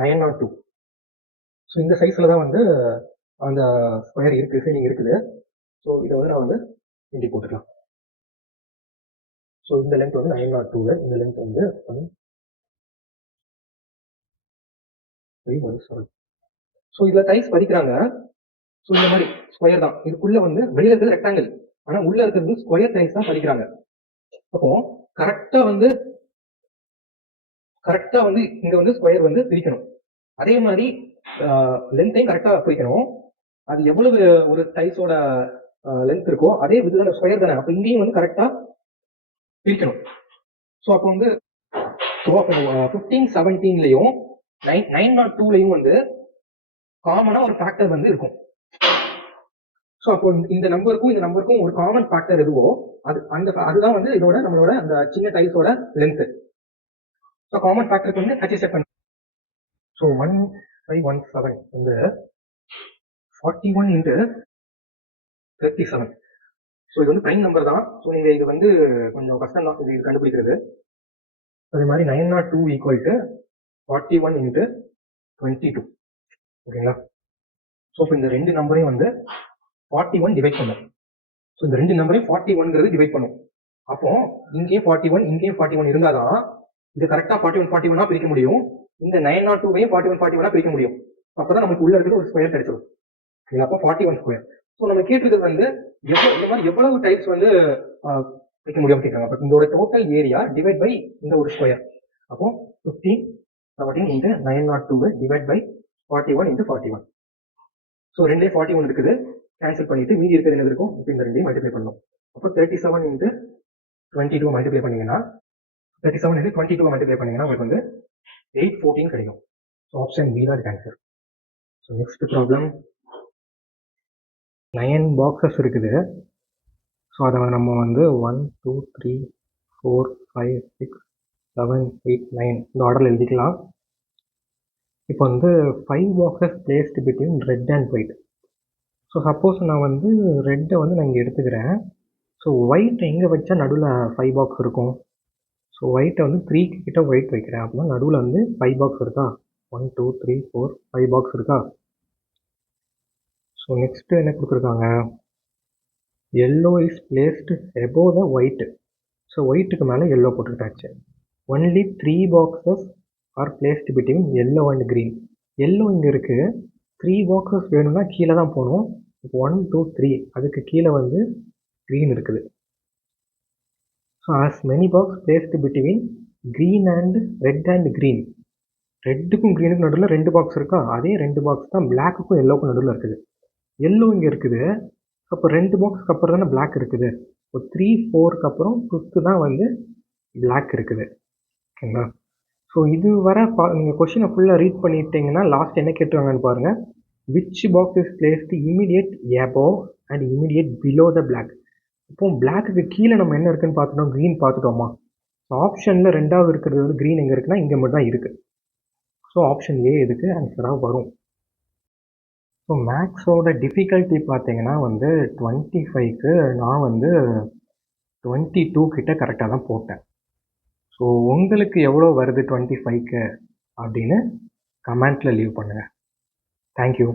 902. ஸோ இந்த சைஸில் தான் வந்து அந்த ஸ்கொயர் இருக்குது, ஃபீலிங் இருக்குது. ஸோ இதை வந்து நான் வந்து இப்படி போட்டுக்கலாம். ஸோ இந்த லென்த் வந்து 902, இந்த லென்த் வந்து 317. ஸோ இதில் டைல்ஸ் பதிக்கிறாங்க. ஸோ இந்த மாதிரி ஸ்கொயர் தான், இதுக்குள்ள வந்து வெளியில இருக்கிறது ரெக்டாங்கிள், ஆனால் உள்ள இருக்கிறது ஸ்கொயர் டைல்ஸ் தான் பதிக்கிறாங்க. அப்போ கரெக்டாக வந்து இங்க வந்து ஸ்கொயர் வந்து பிரிக்கணும். அதே மாதிரி லென்த்தையும் கரெக்டாக பிரிக்கணும். அது எவ்வளவு ஒரு டைல்ஸோட லென்த் இருக்கோ அதே இதுதான் ஸ்கொயர் தானே, அப்போ இங்கேயும் வந்து கரெக்டாக பிரிக்கணும். ஸோ அப்போ வந்து 1517லையும் 902லையும் வந்து காமனா ஒரு ஃபேக்டர் வந்து இருக்கும். ஸோ அப்போ இந்த நம்பருக்கும் ஒரு காமன் ஃபேக்டர் எதுவோ அதுதான் வந்து இதோட நம்மளோட அந்த சின்ன டைல்ஸோட லென்த். ஸோ காமன் ஃபேக்டருக்கு வந்து ஹெச் பண்ணி. ஸோ 1517 வந்து 41 into 37. ஸோ இது வந்து பிரைம் நம்பர் தான். ஸோ நீங்கள் இது வந்து கொஞ்சம் கஷ்டம் தான் இது கண்டுபிடிக்கிறது. அதே மாதிரி 902 ஈக்குவல் டு 41 into 22. ஓகேங்களா? ஸோ இப்போ இந்த ரெண்டு நம்பரையும் வந்து 41 டிவைட் பண்ணும். ஸோ இந்த ரெண்டு நம்பரையும் 41ங்கிறது டிவைட் பண்ணும். அப்போ இங்கேயும் 41 இங்கேயும் 41 இருந்தாதான் இது கரெக்டாக 41 பிரிக்க முடியும். இந்த 902வையும் 41 பிரிக்க முடியும். அப்போதான் நமக்கு உள்ள இருக்கிறது ஒரு ஸ்கொயர் கிடைச்சிடும். அப்போ 41 ஸ்கொயர். ஸோ நம்ம கேட்டிருக்கிறது வந்து இந்த மாதிரி எவ்வளவு டைப்ஸ் வந்து வைக்க முடியும் கேட்குறாங்க. அப்போ இதோட டோட்டல் ஏரியா டிவைட் பை இந்த ஒரு ஸ்கொயர். அப்போ 1517 into 902 divide by 41 into 41. So ரெண்டே 41 இருக்குது, கேன்சல் பண்ணிட்டு மீதி இருக்கிறது என்ன இருக்கும், இப்போ இந்த ரெண்டையும் மல்டிப்ளை பண்ணணும். அப்போ 37 into 22 மல்டிப்ளை பண்ணீங்கன்னா 37 into 22 மல்டிப்ளை பண்ணீங்கன்னா உங்களுக்கு வந்து 814 கிடைக்கும். ஸோ ஆப்ஷன் பி தான் answer. So next problem 9 boxes இருக்குது. ஸோ அதை நம்ம வந்து 1 2 3 4 5 6 7 8 9 இந்த ஆர்டரில் எழுதிக்கலாம். இப்போ வந்து 5 boxes placed between red and white. So suppose நான் வந்து ரெட்டை வந்து நான் இங்கே எடுத்துக்கிறேன். ஸோ ஒயிட் எங்கே வச்சா நடுவில் 5 பாக்ஸ் இருக்கும். ஸோ ஒயிட்டை வந்து 3 கிட்ட ஒயிட் வைக்கிறேன் அப்படின்னா நடுவில் வந்து 5 பாக்ஸ் இருக்கா. 1 2 3 4 5 பாக்ஸ் இருக்கா. ஸோ நெக்ஸ்ட்டு என்ன கொடுத்துருக்காங்க, yellow is placed above the white. So ஒயிட்டுக்கு மேலே எல்லோ போட்டுக்கிட்டாச்சு. Only 3 boxes are placed between yellow and green. Yellow இங்கே இருக்குது, 3 பாக்ஸஸ் வேணும்னா கீழே தான் போகணும். இப்போ 1 2 3 அதுக்கு கீழே வந்து க்ரீன் இருக்குது. So as many box placed between green and red and green. ரெட்டுக்கும் க்ரீனுக்கும் நடுவில் 2 பாக்ஸ் இருக்கா, அதே 2 பாக்ஸ் தான் பிளாக்குக்கும் எல்லோக்கும் நடுவில் இருக்குது. எல்லோ இங்கே இருக்குது, அப்போ 2 பாக்ஸ்க்கு அப்புறம் தானே பிளாக் இருக்குது. இப்போ 3 4க்கு அப்புறம் 5th தான் வந்து பிளாக் இருக்குது. ஓகேங்களா? ஸோ இது வர நீங்கள் கொஷினை ஃபுல்லாக ரீட் பண்ணிட்டீங்கன்னா லாஸ்ட் என்ன கேட்டுருவாங்கன்னு பாருங்கள். Which box is placed immediate above and immediate below the block. இப்போ பிளாக்குக்கு கீழே நம்ம என்ன இருக்குன்னு பார்த்துட்டோம், க்ரீன் பார்த்துட்டோமா. ஸோ ஆப்ஷனில் ரெண்டாவது இருக்கிறது வந்து க்ரீன் எங்கே இருக்குன்னா இங்கே மட்டும் தான் இருக்குது. ஸோ ஆப்ஷன் ஏ இதுக்கு ஆன்சராக வரும். ஸோ மேக்ஸோட டிஃபிகல்ட்டி பார்த்தீங்கன்னா வந்து 25க்கு நான் வந்து 22 கிட்ட கரெக்டாக தான் போட்டேன். ஸோ உங்களுக்கு எவ்வளோ வருது 25க்கு அப்படின்னு கமெண்ட்டில் லீவ் பண்ணுங்கள். தேங்க்யூ.